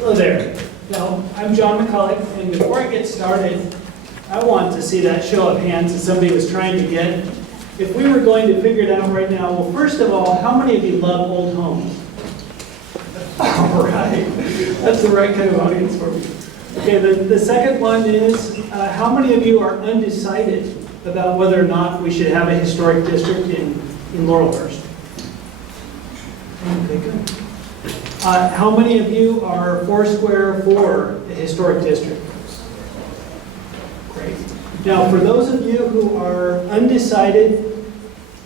Hello there. Now, I'm John McCulloch, and before I get started, I want to see that show of hands that somebody was trying to get. If we were going to figure it out right now, well, first of all, how many of you love old homes? All right. That's the right kind of audience for me. Okay, the second one is, how many of you are undecided about whether or not we should have a historic district in Laurelhurst? Okay, good. How many of you are foursquare for a historic district? Great. Now, for those of you who are undecided,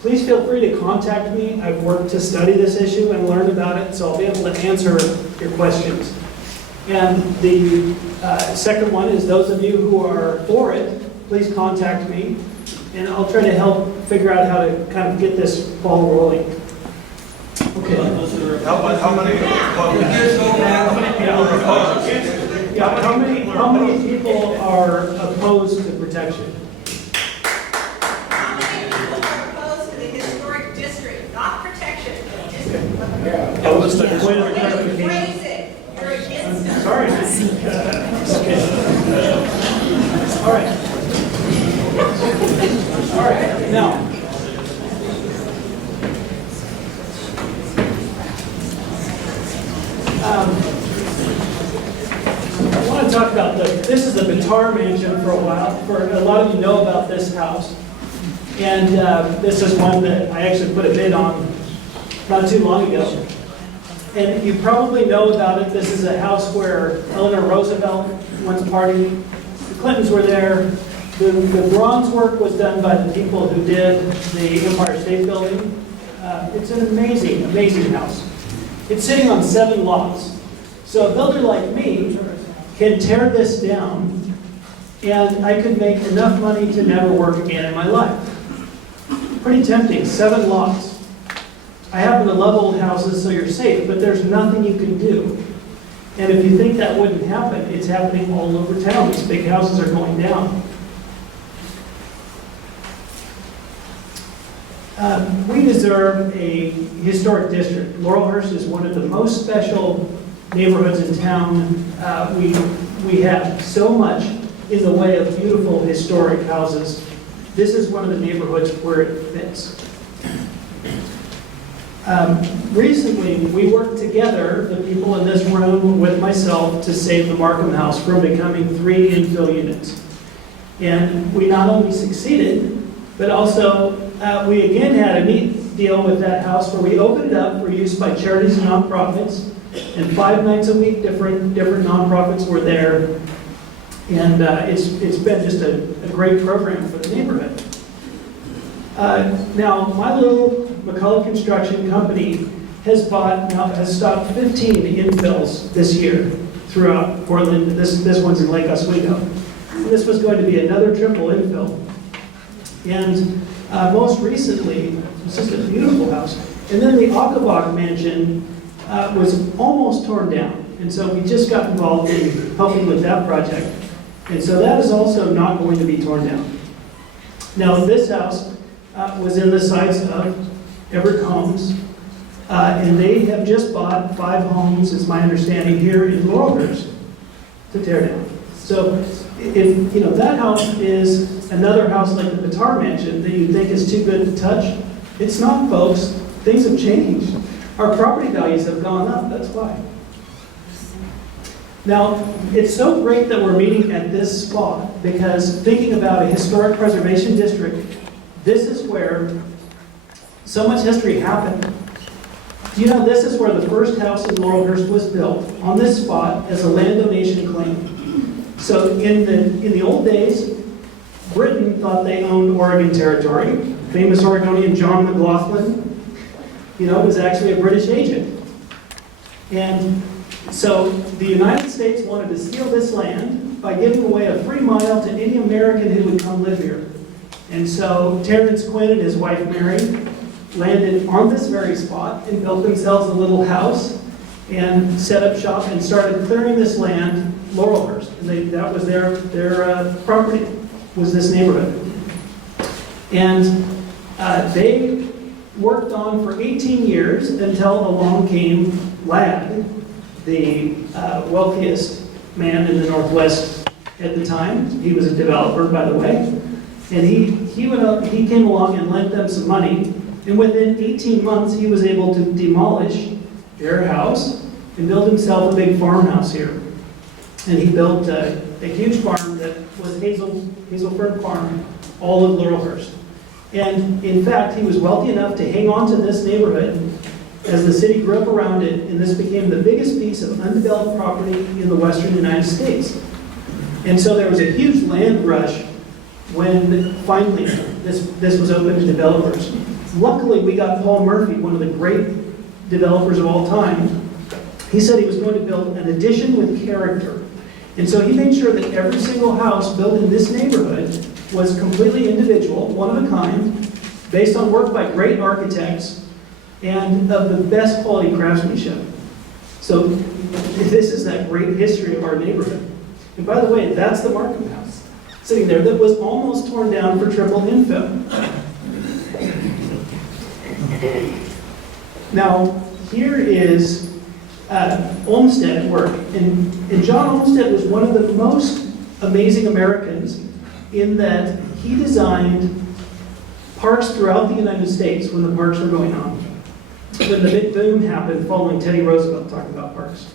please feel free to contact me. I've worked to study this issue and learn about it, so I'll be able to answer your questions. And the second one is those of you who are for it, please contact me, and I'll try to help figure out how to kind of get this ball rolling. Okay. How many people are opposed to protection? How many people are opposed to the historic district, not protection, but district? That was the point of clarification. Raise it. You're against it. Sorry. Okay. All right. All right. Now, I want to talk about this is the Bitar Mansion for a while. For a lot of you know about this house. And this is one that I actually put a bid on not too long ago. And you probably know about it. This is a house where Eleanor Roosevelt once partied. The Clintons were there. The bronze work was done by the people who did the Empire State Building. It's an amazing, amazing house. It's sitting on 7 lots. So a builder like me can tear this down, and I could make enough money to never work again in my life. Pretty tempting, 7 lots. I happen to love old houses, so you're safe, but there's nothing you can do. And if you think that wouldn't happen, it's happening all over town. These big houses are going down. We deserve a historic district. Laurelhurst is one of the most special neighborhoods in town. We have so much in the way of beautiful historic houses. This is one of the neighborhoods where it fits. Recently, we worked together, the people in this room with myself, to save the Markham House from becoming 3 infill units. And we not only succeeded, but also we again had a neat deal with that house where we opened it up for use by charities and nonprofits. And 5 nights a week, different nonprofits were there. And it's been just a great program for the neighborhood. Now, my little McCulloch Construction Company has stopped 15 infills this year throughout Portland. This one's in Lake Oswego. And this was going to be another triple infill. And most recently, it's just a beautiful house. And then the Akabak Mansion was almost torn down. And so we just got involved in helping with that project. And so that is also not going to be torn down. Now, this house was in the sites of Everett Homes, and they have just bought 5 homes, is my understanding, here in Laurelhurst to tear down. So if that house is another house like the Bitar Mansion that you think is too good to touch, it's not, folks. Things have changed. Our property values have gone up, that's why. Now, it's so great that we're meeting at this spot because thinking about a historic preservation district, this is where so much history happened. Do you know this is where the first house in Laurelhurst was built, on this spot, as a land donation claim. So in the old days, Britain thought they owned Oregon territory. Famous Oregonian John McLaughlin, was actually a British agent. And so the United States wanted to steal this land by giving away a free mile to any American who would come live here. And so Terence Quinn and his wife Mary landed on this very spot and built themselves a little house and set up shop and started clearing this land, Laurelhurst. And that was their property, was this neighborhood. And they worked on for 18 years until along came Ladd the wealthiest man in the Northwest at the time. He was a developer, by the way. And he came along and lent them some money. And within 18 months, he was able to demolish their house and build himself a big farmhouse here. And he built a huge farm that was Hazelford Farm, all of Laurelhurst. And in fact, he was wealthy enough to hang on to this neighborhood as the city grew up around it, and this became the biggest piece of undeveloped property in the western United States. And so there was a huge land rush when finally this was open to developers. Luckily, we got Paul Murphy, one of the great developers of all time. He said he was going to build an addition with character. And so he made sure that every single house built in this neighborhood was completely individual, one of a kind, based on work by great architects and of the best quality craftsmanship. So this is that great history of our neighborhood. And by the way, that's the Markham House sitting there that was almost torn down for triple infill. Now, here is Olmsted at work. And John Olmsted was one of the most amazing Americans in that he designed parks throughout the United States when the parks were going on. When the big boom happened following Teddy Roosevelt talking about parks.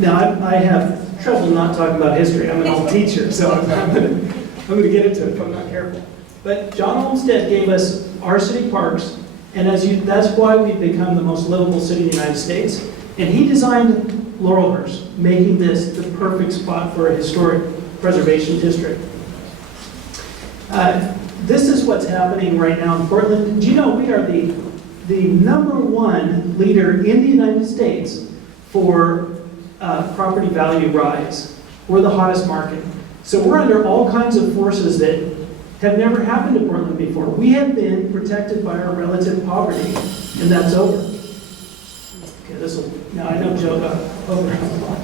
Now I have trouble not talking about history. I'm an old teacher, so I'm going to get into it if I'm not careful. But John Olmsted gave us our city parks, and that's why we've become the most livable city in the United States. And he designed Laurelhurst, making this the perfect spot for a historic preservation district. This is what's happening right now in Portland. Do you know we are the #1 leader in the United States for property value rise? We're the hottest market. So we're under all kinds of forces that have never happened to Portland before. We have been protected by our relative poverty, and that's over. Okay, now I know Joe got over a lot.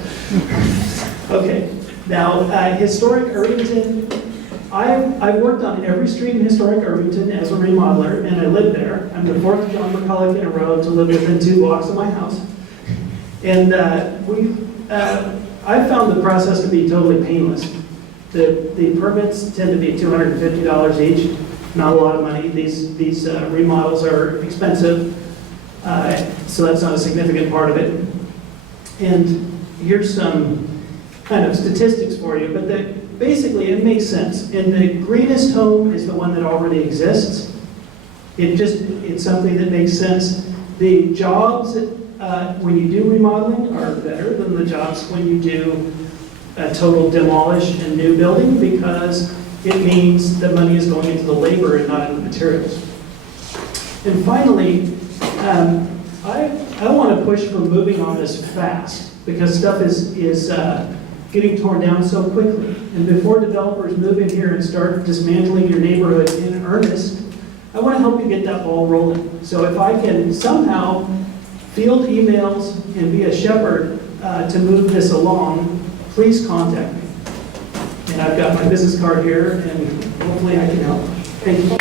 Okay, now historic Irvington. I've worked on every street in historic Irvington as a remodeler, and I live there. I'm the 4th John McCulloch in a row to live within 2 blocks of my house. And I found the process to be totally painless. The permits tend to be $250 each, not a lot of money. These remodels are expensive, so that's not a significant part of it. And here's some kind of statistics for you, but basically it makes sense. And the greenest home is the one that already exists. It's something that makes sense. The jobs when you do remodeling are better than the jobs when you do a total demolish and new building, because it means the money is going into the labor and not in the materials. And finally, I want to push for moving on this fast, because stuff is getting torn down so quickly. And before developers move in here and start dismantling your neighborhood in earnest, I want to help you get that ball rolling. So if I can somehow field emails and be a shepherd to move this along, please contact me. And I've got my business card here, and hopefully I can help. Thank you.